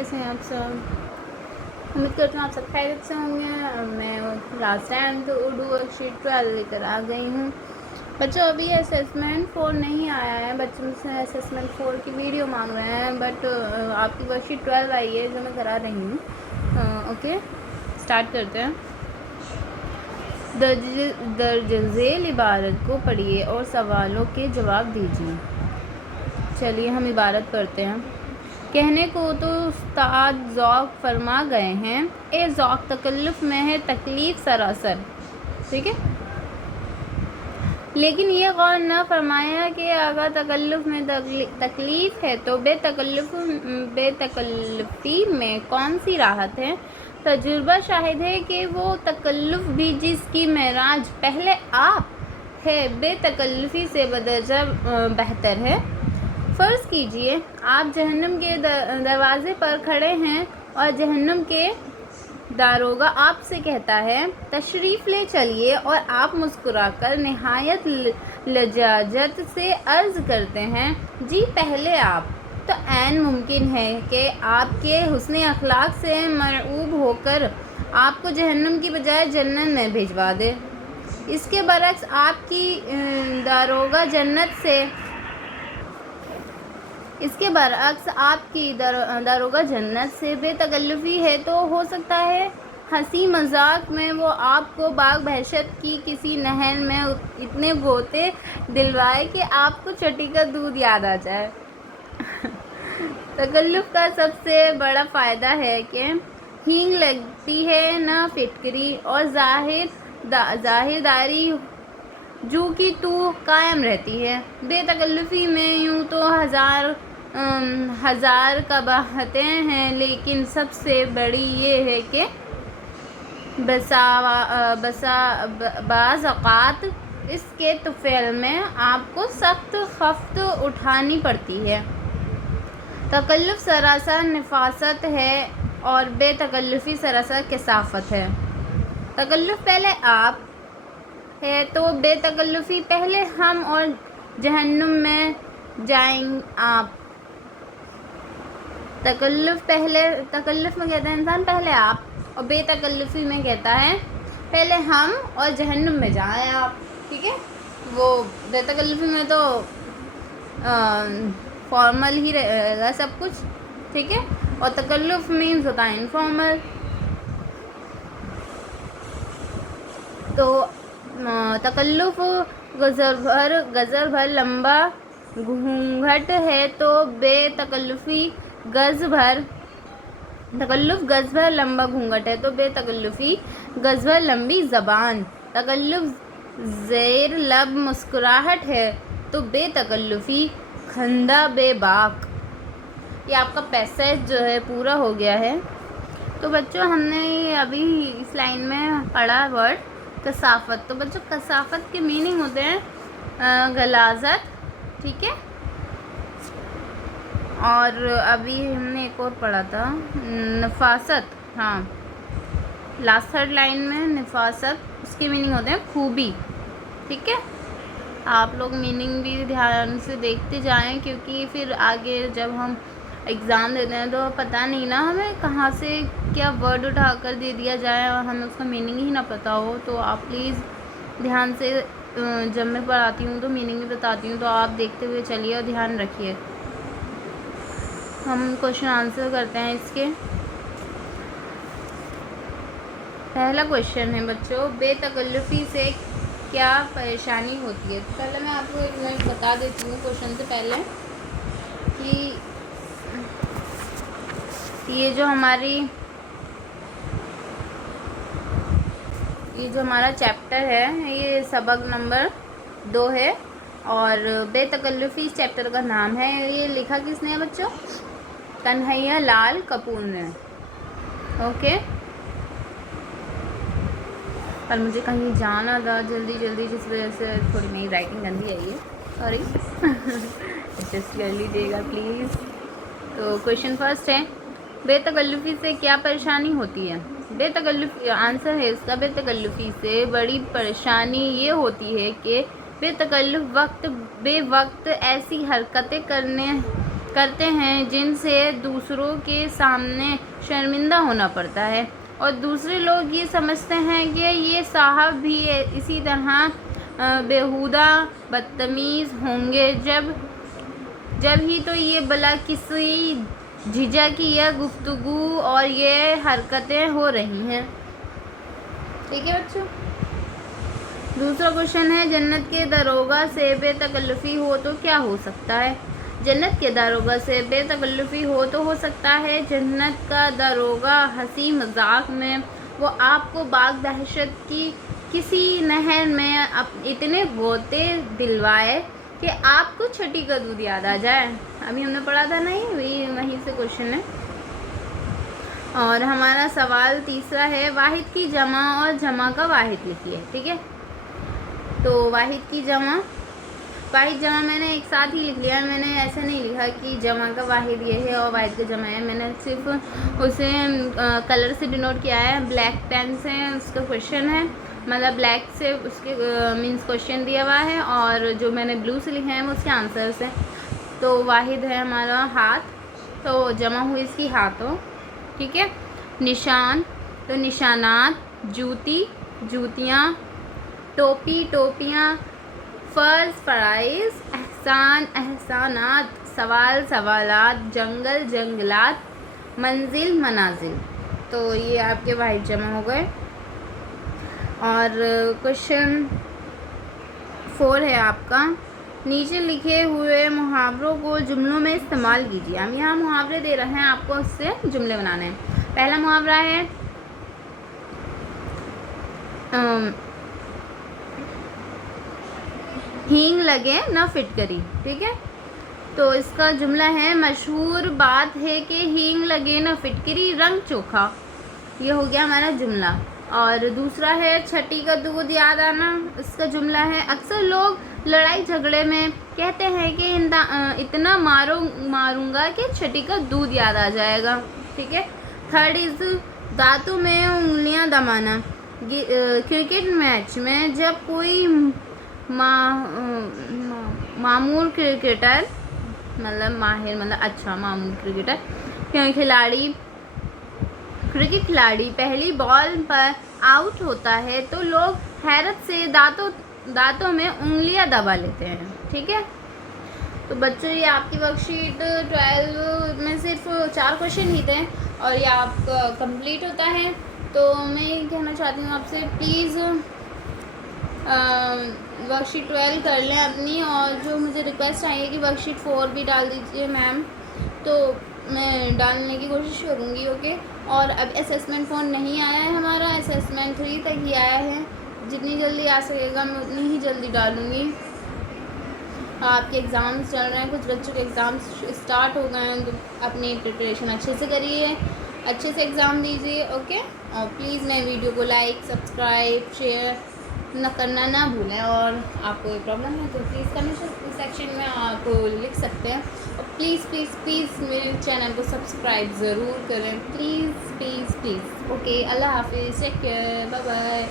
कैसे हैं आप सब? उम्मीद करती हूँ आप सब खैरियत से होंगे। मैं लास्ट टाइम तो उर्दू वर्कशीट 12 लेकर आ गई हूँ। बच्चों अभी असेसमेंट 4 नहीं आया है, बच्चे मुझसे असेसमेंट 4 की वीडियो मांग रहे हैं, बट आपकी वर्कशीट 12 आई है जो मैं करा रही हूँ। ओके, स्टार्ट करते हैं। दर्ज झेल इबारत को पढ़िए और सवालों के जवाब दीजिए। चलिए हम इबारत पढ़ते हैं। कहने को तो उस्ताद ज़ौक़ फरमा गए हैं, ए ज़ौक़ तकल्लुफ़ में है तकलीफ़ सरासर। ठीक है, लेकिन ये गौर न फरमाया कि अगर तकल्लुफ़ में तकलीफ़ है तो बेतकल्लुफ़ी में कौन सी राहत है। तजुर्बा शाहिद है कि वो तकल्लुफ़ भी जिसकी मेराज पहले आप है बेतकल्लुफ़ी से बदरजा बेहतर है। फ़र्ज़ कीजिए आप जहन्नम के दरवाज़े पर खड़े हैं और जहन्नम के दारोगा आपसे कहता है तशरीफ़ ले चलिए, और आप मुस्कुराकर निहायत लजाजत से अर्ज़ करते हैं जी पहले आप। तो ऐन मुमकिन है कि आपके हुस्न अखलाक से मरऊब होकर आपको जहन्नम की बजाय जन्नत में भिजवा दे। इसके बरक्स आपकी दारोगा दारोगा जन्नत से बेतकल्लुफ़ी है, तो हो सकता है हंसी मजाक में वो आपको बाग बहशत की किसी नहर में इतने गोते दिलवाए कि आपको चटी का दूध याद आ जाए। तकल्लुफ़ का सबसे बड़ा फ़ायदा है कि हींग लगती है ना फिटकरी, और ज़ाहिरदारी जू की तू कायम रहती है। बेतकल्लुफ़ी में यूँ तो हज़ार कबाहतें हैं, लेकिन सबसे बड़ी ये है कि बाज़ औक़ात इसके तुफ़ैल में आपको सख्त खफ़्त उठानी पड़ती है। तकल्लुफ़ सरासर नफ़ासत है और बेतकल्लुफ़ी सरासर कसाफ़त है। तकल्लुफ़ पहले आप है तो बेतकल्लुफ़ी पहले हम और जहन्नुम में जाएंगे आप। तकल्लुफ़ में कहता है इंसान पहले आप, और बेतकल्लुफ़ी में कहता है पहले हम और जहन्नुम में जाएं आप। ठीक है, वो बेतकल्लुफ़ी में तो फॉर्मल ही रहेगा सब कुछ। ठीक है, और तकल्लुफ़ मीन्स होता है इनफॉर्मल। तो तकल्लुफ़ गज़र भर लंबा घूंघट है तो बेतकल्लुफ़ी गज़ भर लंबा घूंघट है तो बेतकल्लुफ़ी गज़ भर लंबी ज़बान। तकल्लुफ़ ज़ेर लब मुस्कुराहट है तो बेतकल्लुफ़ी खंदा बेबाक। ये आपका पैसेज जो है पूरा हो गया है। तो बच्चों हमने अभी इस लाइन में पढ़ा वर्ड कसाफ़त। तो बच्चों कसाफ़त के मीनिंग होते हैं गलाज़त। ठीक है, और अभी हमने एक और पढ़ा था नफ़ासत। हाँ, लास्ट थर्ड लाइन में नफ़ासत, उसके मीनिंग होते हैं खूबी। ठीक है, आप लोग मीनिंग भी ध्यान से देखते जाएं, क्योंकि फिर आगे जब हम एग्ज़ाम देते हैं तो पता नहीं ना हमें कहाँ से क्या वर्ड उठा कर दे दिया जाए और हमें उसका मीनिंग ही ना पता हो। तो आप प्लीज़ ध्यान से, जब मैं पढ़ाती हूँ तो मीनिंग भी बताती हूँ, तो आप देखते हुए चलिए और ध्यान रखिए। हम क्वेश्चन आंसर करते हैं इसके। पहला क्वेश्चन है बच्चों, बेतकल्लुफ़ी से क्या परेशानी होती है। तो पहले मैं आपको एक मिनट बता देती हूँ क्वेश्चन से पहले कि ये जो हमारा चैप्टर है ये सबक नंबर 2 है, और बेतकल्लुफ़ी इस चैप्टर का नाम है। ये लिखा किसने है बच्चों? कन्हैया लाल कपूर ने। ओके, पर मुझे कहीं जाना था जल्दी, जिस वजह से थोड़ी मेरी राइटिंग गंदी आई है, सॉरी। एडजस्ट कर लीजिएगा प्लीज़। तो क्वेश्चन फर्स्ट है, बेतकल्लुफ़ी से क्या परेशानी होती है। बेतकल्लुफ़ी आंसर है इसका, बेतकल्लुफ़ी से बड़ी परेशानी ये होती है कि बेतकल्लुफ़ बेवक्त ऐसी हरकतें کرتے ہیں جن سے دوسروں کے سامنے شرمندہ ہونا پڑتا ہے، اور دوسرے لوگ یہ سمجھتے ہیں کہ یہ صاحب بھی اسی طرح بیہودہ بدتمیز ہوں گے، جب ہی تو یہ بلا کسی جھجک کی یہ گفتگو اور یہ حرکتیں ہو رہی ہیں۔ ٹھیک ہے بچوں، دوسرا کوشچن ہے جنت کے داروغہ سے بے تکلفی ہو تو کیا ہو سکتا ہے؟ جنت کے داروغہ سے بے تکلفی ہو سکتا ہے جنت کا داروغہ ہنسی مذاق میں وہ آپ کو باغ دہشت کی کسی نہر میں اتنے غوطے دلوائے کہ آپ کو چھٹی کا دودھ یاد آ جائے۔ ابھی ہم نے پڑھا تھا نہیں، وہیں سے کوشچن ہے۔ اور ہمارا سوال تیسرا ہے واحد کی جمع اور جمع کا واحد لکھیے۔ ٹھیک ہے، تو واحد کی جمع میں نے ایک ساتھ ہی لکھ لیا، میں نے ایسے نہیں لکھا کہ جمع کا واحد یہ ہے اور واحد کا جمع ہے، میں نے صرف اسے کلر سے ڈینوٹ کیا ہے، بلیک پین سے اس کا کوشچن ہے، مطلب بلیک سے اس کے مینس کوشچن دیا ہوا ہے، اور جو میں نے بلو سے لکھا ہے وہ اس کے آنسرس ہیں۔ تو واحد ہے ہمارا ہاتھ، تو جمع ہوئی اس کی ہاتھوں۔ ٹھیک ہے، نشان تو نشانات، جوتی جوتیاں، ٹوپی ٹوپیاں، فرض فرائض، احسان احسانات، سوال سوالات، جنگل جنگلات، منزل منازل۔ تو یہ آپ کے واحد جمع ہو گئے۔ اور کوشچن 4 ہے آپ کا، نیچے لکھے ہوئے محاوروں کو جملوں میں استعمال کیجیے۔ ہم یہاں محاورے دے رہے ہیں، آپ کو اس سے جملے بنانے ہیں۔ پہلا محاورہ ہے ہینگ لگے نہ فٹکری۔ ٹھیک ہے، تو اس کا جملہ ہے مشہور بات ہے کہ ہینگ لگے نہ فٹکری رنگ چوکھا۔ یہ ہو گیا ہمارا جملہ۔ اور دوسرا ہے چھٹی کا دودھ یاد آنا، اس کا جملہ ہے اکثر لوگ لڑائی جھگڑے میں کہتے ہیں کہ اتنا ماروں گا کہ چھٹی کا دودھ یاد آ جائے گا۔ ٹھیک ہے، تھرڈ از دانتوں میں انگلیاں دبانا۔ کرکٹ میچ میں جب کوئی معمور کرکٹر مطلب ماہر مطلب اچھا معمور کرکٹ کھلاڑی پہلی بال پر آؤٹ ہوتا ہے تو لوگ حیرت سے دانتوں میں انگلیاں دبا لیتے ہیں۔ ٹھیک ہے، تو بچوں یہ آپ کی ورک شیٹ 12 میں صرف 4 کوشچن ہی تھے اور یہ آپ کا کمپلیٹ ہوتا ہے۔ تو میں یہ کہنا چاہتی ہوں آپ سے پلیز ورک شیٹ 12 کر لیں اپنی، اور جو مجھے ریکویسٹ آئی ہے کہ ورک شیٹ 4 بھی ڈال دیجیے میم، تو میں ڈالنے کی کوشش کروں گی۔ اوکے، اور اب اسیسمنٹ فون نہیں آیا ہے ہمارا، اسیسمنٹ 3 تک ہی آیا ہے، جتنی جلدی آ سکے گا میں اتنی ہی جلدی ڈالوں گی۔ آپ کے ایگزامس چل رہے ہیں، کچھ بچوں کے ایگزامس اسٹارٹ ہو گئے ہیں، تو اپنی پریپریشن اچھے سے کریے، اچھے سے ایگزام دیجیے۔ اوکے، اور پلیز میں ویڈیو کو لائک سبسکرائب شیئر کرنا نہ بھولیں، اور آپ کو کوئی پرابلم ہے تو پلیز کمنٹ سیکشن میں آپ لکھ سکتے ہیں، اور پلیز پلیز پلیز میرے چینل کو سبسکرائب ضرور کریں، پلیز پلیز پلیز۔ اوکے، اللہ حافظ، ٹیک کیئر، بائے بائے۔